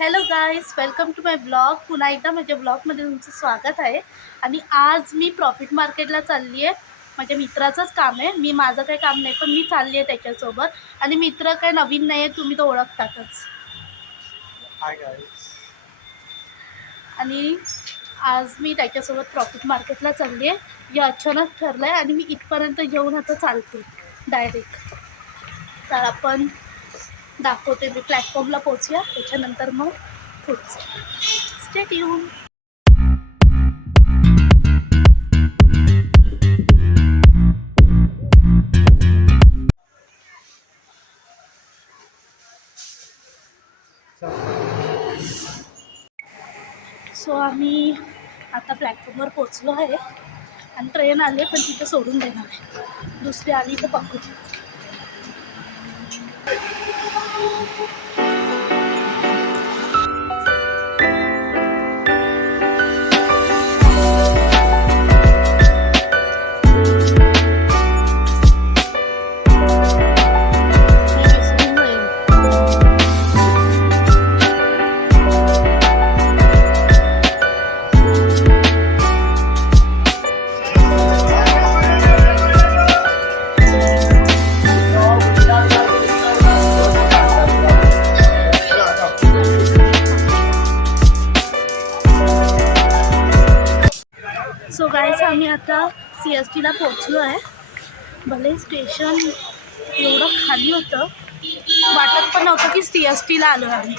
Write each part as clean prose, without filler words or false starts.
Hello guys, welcome to my blog. पुन्हा एकदा माझ्या ब्लॉगमध्ये तुमचं स्वागत आहे. आणि आज मी प्रॉफिट मार्केटला चालली आहे. माझ्या मित्राचंच काम आहे. माझं काही काम नाही, पण मी चालली आहे त्याच्यासोबत. आणि मित्र काही नवीन नाही आहे, तुम्ही तो ओळखतातच. Hi guys. आणि आज मी त्याच्यासोबत प्रॉफिट मार्केटला चालली आहे. हे अचानक ठरलं आहे आणि मी इथपर्यंत येऊन आता चालते डायरेक्ट. तर आपण दाखवते, मी प्लॅटफॉर्मला पोचूया, त्याच्यानंतर मग पुढचं. Stay tune. सो आम्ही आता प्लॅटफॉर्मवर पोचलो आहे आणि ट्रेन आली, पण तिथं सोडून देणार आहे. दुसरी आली तर बघू. सो गाईस, आम्ही आता CSTला पोचलो आहे. भले स्टेशन एवढं खाली होतं, वाटत पण नव्हतं की CSTला आलो आहे आम्ही.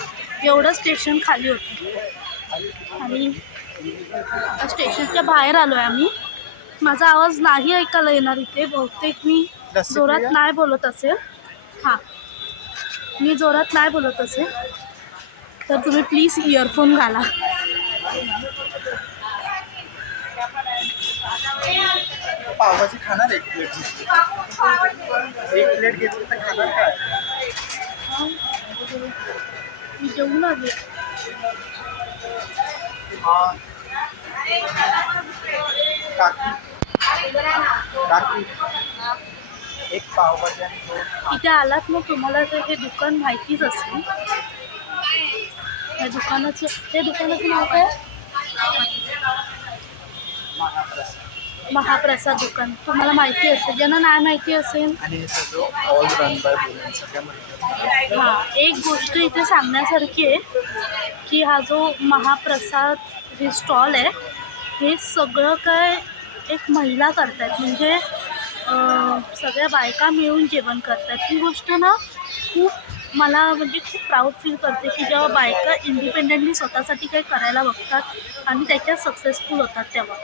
एवढं स्टेशन खाली होतं आणि स्टेशनच्या बाहेर आलो आहे आम्ही. माझा आवाज नाही ऐकायला येणार इथे, बहुतेक मी जोरात नाही बोलत असेल. हां, मी जोरात नाही बोलत असेल, तर तुम्ही प्लीज इयरफोन घाला. पावभाजी खाणार एक प्लेट घेतली तर खाणार काय? मी जेवून आले. काकी एक पावभाजी आणि दोन. इथे आलात ना, तुम्हाला तर हे दुकान माहितीच असेल. या दुकानाचं नाव काय? महाप्रसाद दुकान. तुम्हाला माहिती असेल, ज्यांना नाही माहिती असेल. आणि हे सगळं ऑल रन बाय वुमेन, सगळ्या माहिती. हां, एक गोष्ट इथे सांगण्यासारखी आहे की हा जो महाप्रसाद हे स्टॉल आहे, हे सगळं काय एक महिला करत आहेत. म्हणजे सगळ्या बायका मिळून जेवण करतात. ही गोष्ट ना खूप मला म्हणजे खूप प्राऊड फील करते की जेव्हा बायका इंडिपेंडेंटली स्वतःसाठी काही करायला बघतात आणि त्याच्यात सक्सेसफुल होतात तेव्हा.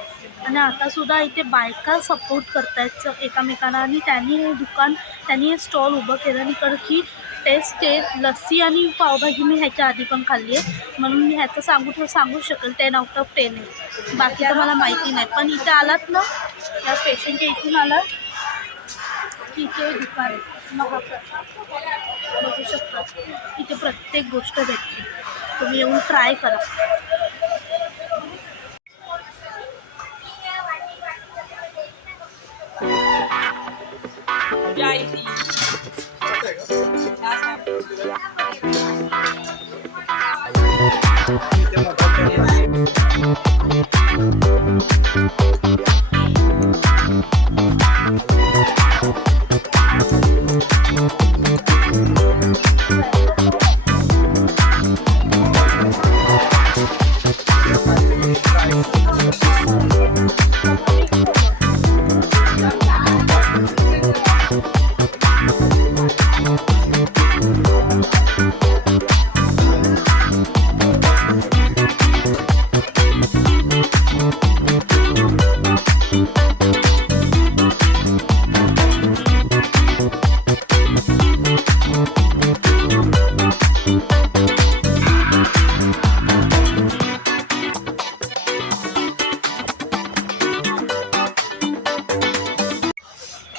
आणि आतासुद्धा इथे बायका सपोर्ट करत आहेत एकामेकांना. आणि त्यांनी हे स्टॉल उभं केलं. आणि इकडची टेस्ट आहे. लस्सी आणि पावभाजी मी ह्याच्या आधी पण खाल्ली आहे, म्हणून मी ह्याचं सांगू शकेल 10 out of 10 आहे. बाकी तर मला माहिती नाही. पण इथे आलात ना, या स्टेशनच्या इथून आलात की इथे दुकान आहे महाप्रसाद, बघू शकता. इथे प्रत्येक गोष्ट भेटते, तुम्ही येऊन ट्राय करा.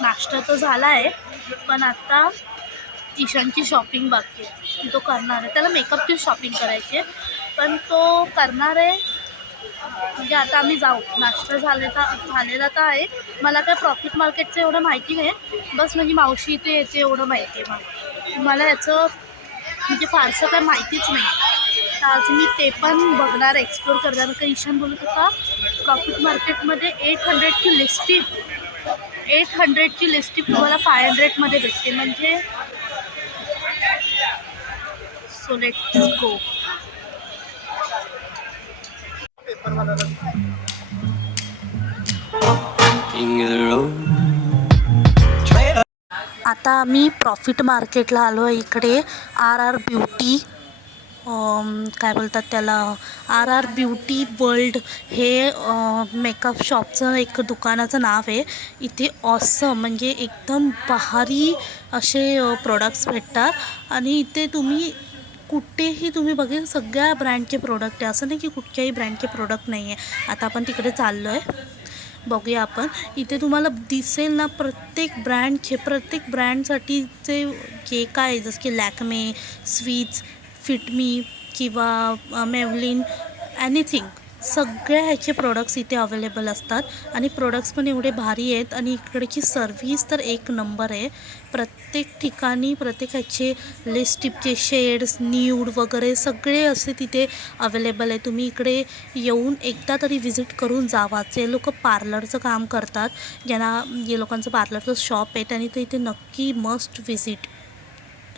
नाश्ता तर झाला आहे, पण आता ईशानची शॉपिंग बाकी आहे. तो करणार आहे. त्याला मेकअपची शॉपिंग करायची आहे, पण तो करणार आहे म्हणजे आता आम्ही जाऊ, नाश्ता झालेला तर आहे. मला काय प्रॉफिट मार्केटचं एवढं माहिती नाही, बस माझी मावशी इथे येते एवढं माहिती आहे मला. मला याचं म्हणजे फारसं काही माहितीच नाही. तर आज मी ते पण बघणार, एक्सप्लोर करणार. का ईशान बोलत होता प्रॉफिट मार्केटमध्ये 800ची लिस्टिप तुम्हाला 500मध्ये भेटते. म्हणजे सो लेट्स गो. आता आम्ही प्रॉफिट मार्केटला आलो आहे. इकडे आर ब्युटी, काय बोलतात त्याला, आर ब्युटी वर्ल्ड हे मेकअप शॉपचं एक दुकानाचं नाव आहे. इथे ऑसम म्हणजे एकदम भारी असे प्रोडक्ट्स भेटतात. आणि इथे तुम्ही कुठेही तुम्ही बघेल सगळ्या ब्रँडचे प्रोडक्ट आहे. असं नाही की कुठच्याही ब्रँडचे प्रोडक्ट नाही आहे. आता आपण तिकडे चाललो आहे, बघूया आपण. इथे तुम्हाला दिसेल ना प्रत्येक ब्रँडसाठीचे जे काय, जसं की लॅक्मे, स्वीट्स, फिटमी किंवा मेवलिन, एनिथिंग, सगळ्या ह्याचे प्रोडक्ट्स इथे अवेलेबल असतात. आणि प्रोडक्ट्स पण एवढे भारी आहेत. आणि इकडची सर्व्हिस तर एक नंबर आहे. प्रत्येक ठिकाणी प्रत्येक ह्याचे लिपस्टिकचे शेड्स, न्यूड वगैरे सगळे असे तिथे अवेलेबल आहे. तुम्ही इकडे येऊन एकदा तरी व्हिजिट करून जावा. जे लोक पार्लरचं काम करतात, जे लोकांचं पार्लरचं शॉप आहे, त्यांनी तर इथे नक्की मस्ट व्हिजिट.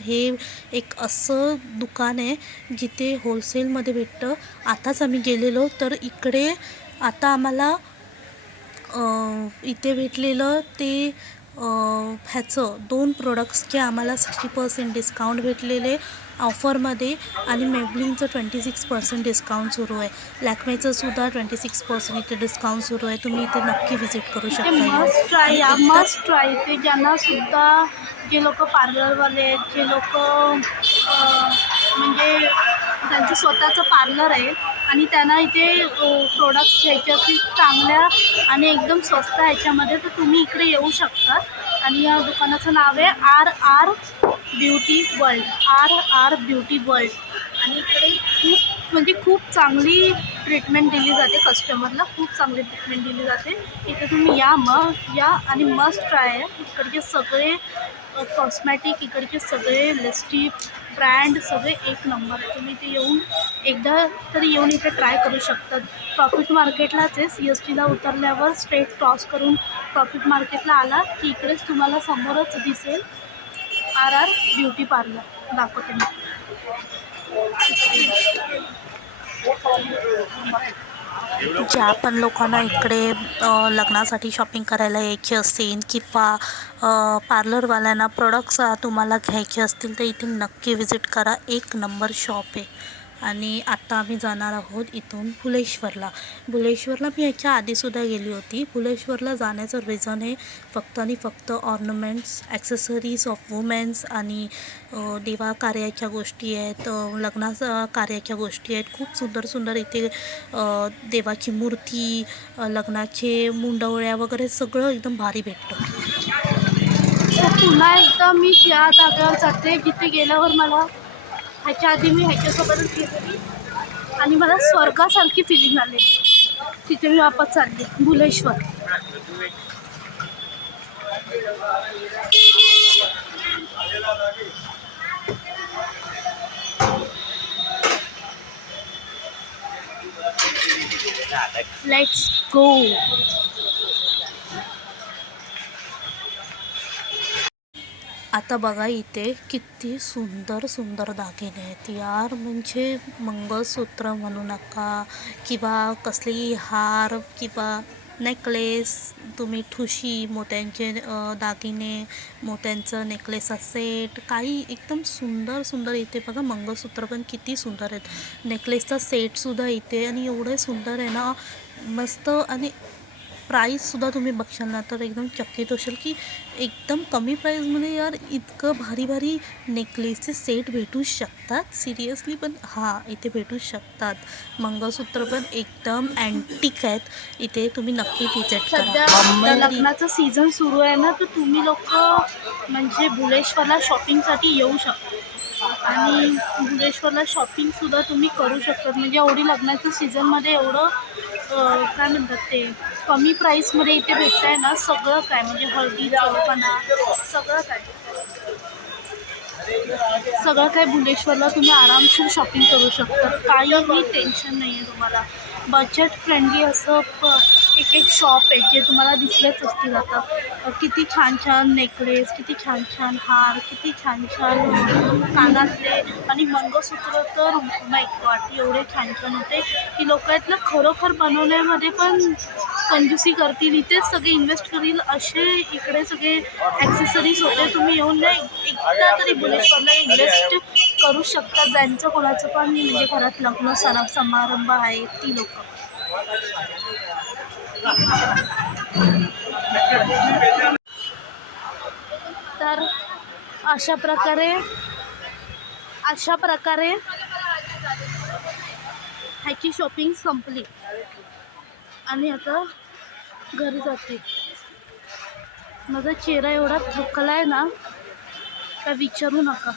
हे एक असं दुकान आहे जिथे होलसेलमध्ये भेटतं. आताच आम्ही गेलेलो तर इकडे आता आम्हाला इथे भेटलेलं ते ह्याचं 2 प्रोडक्ट्सचे आम्हाला 60% डिस्काउंट भेटलेले ऑफरमध्ये. आणि मेबलिनचं 26% डिस्काउंट सुरू आहे. लॅक्मेचं सुद्धा 26% इथे डिस्काउंट सुरू आहे. तुम्ही इथे नक्की व्हिजिट करू शकता. मस्ट ट्राय ते ज्यांनासुद्धा, जे लोक पार्लरवाले आहेत, जे लोक म्हणजे त्यांचं स्वतःचं पार्लर आहे आणि त्यांना इथे प्रोडक्ट्स घ्यायचे असतील चांगल्या आणि एकदम स्वस्त ह्याच्यामध्ये, तर तुम्ही इकडे येऊ शकता. आणि या दुकानाचं नाव आहे आर ब्युटी वर्ल्ड. आणि इकडे खूप चांगली ट्रीटमेंट दिली जाते कस्टमरला, खूप चांगली ट्रीटमेंट दिली जाते. इथे तुम्ही या आणि मस्ट ट्राय आहे. इकडचे सगळे कॉस्मॅटिक, इकडचे सगळे लिपस्टिक ब्रँड सगळे एक नंबर आहे. तुम्ही इथे एकदा तरी येऊन इथे ट्राय करू शकतात. प्रॉफिट मार्केटलाच आहे. CSTला उतरल्यावर स्ट्रेट क्रॉस करून प्रॉफिट मार्केटला आला की इकडेच तुम्हाला समोरच दिसेल आर ब्युटी पार्लर. दाखवते मी. ज्या पण लोकांना इकडे लग्नासाठी शॉपिंग करायला यायची असेल किंवा पार्लरवाल्यांना प्रोडक्ट्स तुम्हाला घ्यायचे असतील तर इथे नक्की व्हिजिट करा. एक नंबर शॉप आहे. आणि आत्ता आम्ही जाणार आहोत इथून भुलेश्वरला मी याच्या आधीसुद्धा गेली होती. भुलेश्वरला जाण्याचं रिझन हे फक्त आणि फक्त ऑर्नमेंट्स, ॲक्सेसरीज ऑफ वुमेन्स आणि देवा कार्याच्या गोष्टी आहेत, लग्ना कार्याच्या गोष्टी आहेत. खूप सुंदर सुंदर इथे देवाची मूर्ती, लग्नाचे मुंडवळ्या वगैरे सगळं एकदम भारी भेटतं. पुन्हा एकदा मी त्या जागेवर जाते जिथे गेल्यावर मला ह्याच्या आधी मी ह्याच्यासोबतच गेलेली आणि मला स्वर्गासारखी फिलिंग आली. तिथे मी वापस चालली, भुलेश्वर. Let's go. आता बघा इथे किती सुंदर सुंदर दागिने आहेत यार. म्हणजे मंगळसूत्र म्हणू नका किंवा कसलेही हार किंवा नेकलेस, तुम्ही ठुशी, मोत्यांचे दागिने, मोत्यांचं नेकलेसचा सेट, काही एकदम सुंदर सुंदर. इथे बघा मंगळसूत्र पण किती सुंदर आहेत, नेकलेसचा सेटसुद्धा इथे. आणि एवढे सुंदर आहे ना, मस्त. आणि प्राईससुद्धा तुम्ही बघशाल ना तर एकदम चकित होशाल की एकदम कमी प्राईजमध्ये यार इतकं भारी भारी नेकलेसचे सेट भेटू शकतात. सिरियसली. पण हां, इथे भेटू शकतात. मंगळसूत्र पण एकदम अँटिक आहेत. इथे तुम्ही नक्की व्हिजिट करा. सध्या लग्नाचं सीझन सुरू आहे ना, तर तुम्ही लोक म्हणजे भुलेश्वरला शॉपिंगसाठी येऊ शकता. आणि भुलेश्वरला शॉपिंगसुद्धा तुम्ही करू शकता. म्हणजे एवढी लग्नाच्या सीझनमध्ये एवढं काय म्हणतात ते कमी प्राईसमध्ये इथे भेटत आहे ना सगळं काय, म्हणजे हळदीचं म्हणा सगळं काय सगळं काही भुलेश्वरला तुम्ही आरामशीर शॉपिंग करू शकता. काहीही टेन्शन नाही आहे तुम्हाला. बजेट फ्रेंडली असं एक एक शॉप आहे जे तुम्हाला दिसलेच असतील आता. किती छान छान नेकलेस, किती छान छान हार, किती छान छान कानातले आणि मंगळसूत्र तर माय गॉड एवढे छान छान होते की लोक आहेत ना खरोखर बनवण्यामध्ये पण कंजूसी करतील, इथेच सगळे इन्व्हेस्ट करतील असे इकडे सगळे ॲक्सेसरीज होते. तुम्ही येऊन ना एकदा तरी भुलेश्वरला इन्व्हेस्ट करू शकता. ज्यांचं कोणाचं पण म्हणजे घरात लग्न समारंभ आहे ती लोक. तर अशा प्रकारे ह्याची शॉपिंग संपली आणि आता घरी जाते. माझा चेहरा एवढा थकला आहे ना काय विचारू नका.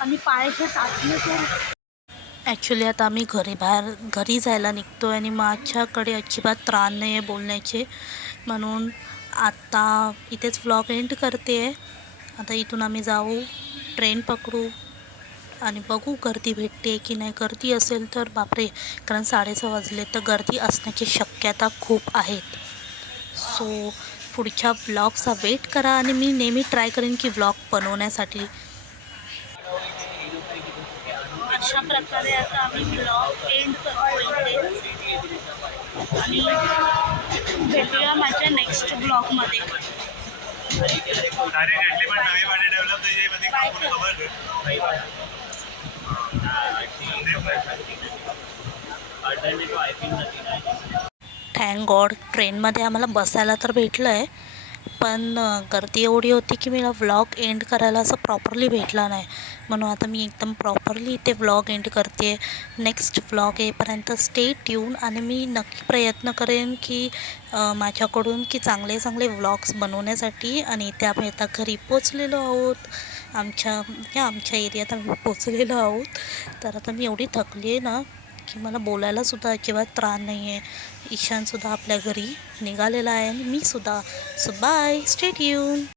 आणि पायाचे टाचले तर ॲक्च्युली आता आम्ही घरी जायला निघतो आहे आणि माझ्याकडे अजिबात त्राण नाही आहे बोलण्याचे, म्हणून आता इथेच व्लॉग एंड करते आहे. आता इथून आम्ही जाऊ, ट्रेन पकडू आणि बघू गर्दी भेटते की नाही. गर्दी असेल तर बापरे, कारण 6:30 वाजले तर गर्दी असण्याची शक्यता खूप आहेत. सो पुढच्या व्लॉगचा वेट करा आणि मी नेहमी ट्राय करेन की व्लॉग बनवण्यासाठी. अशा प्रकारे आता आम्ही ब्लॉग एंड करतो इथे आणि भेटूया माझ्या नेक्स्ट ब्लॉगमध्ये. थँक गॉड ट्रेनमध्ये आम्हाला बसायला तर भेटलं आहे, पण गर्दी एवढी होती की मला व्लॉग एंड करायला असं प्रॉपरली भेटला नाही. म्हणून आता मी एकदम प्रॉपरली इथे व्लॉग एंड करते. नेक्स्ट व्लॉग येईपर्यंत स्टे ट्यून आणि मी नक्की प्रयत्न करेन की माझ्याकडून की चांगले चांगले व्लॉग्स बनवण्यासाठी. आणि इथे आम्ही आता घरी पोचलेलो आहोत, आमच्या एरियात आम्ही पोचलेलो आहोत. तर आता मी एवढी थकली आहे ना की मला बोलायलासुद्धा अजिबात त्राण नाही आहे. ईशानसुद्धा आपल्या घरी निघालेला आहे आणि मीसुद्धा. So bye, stay tune.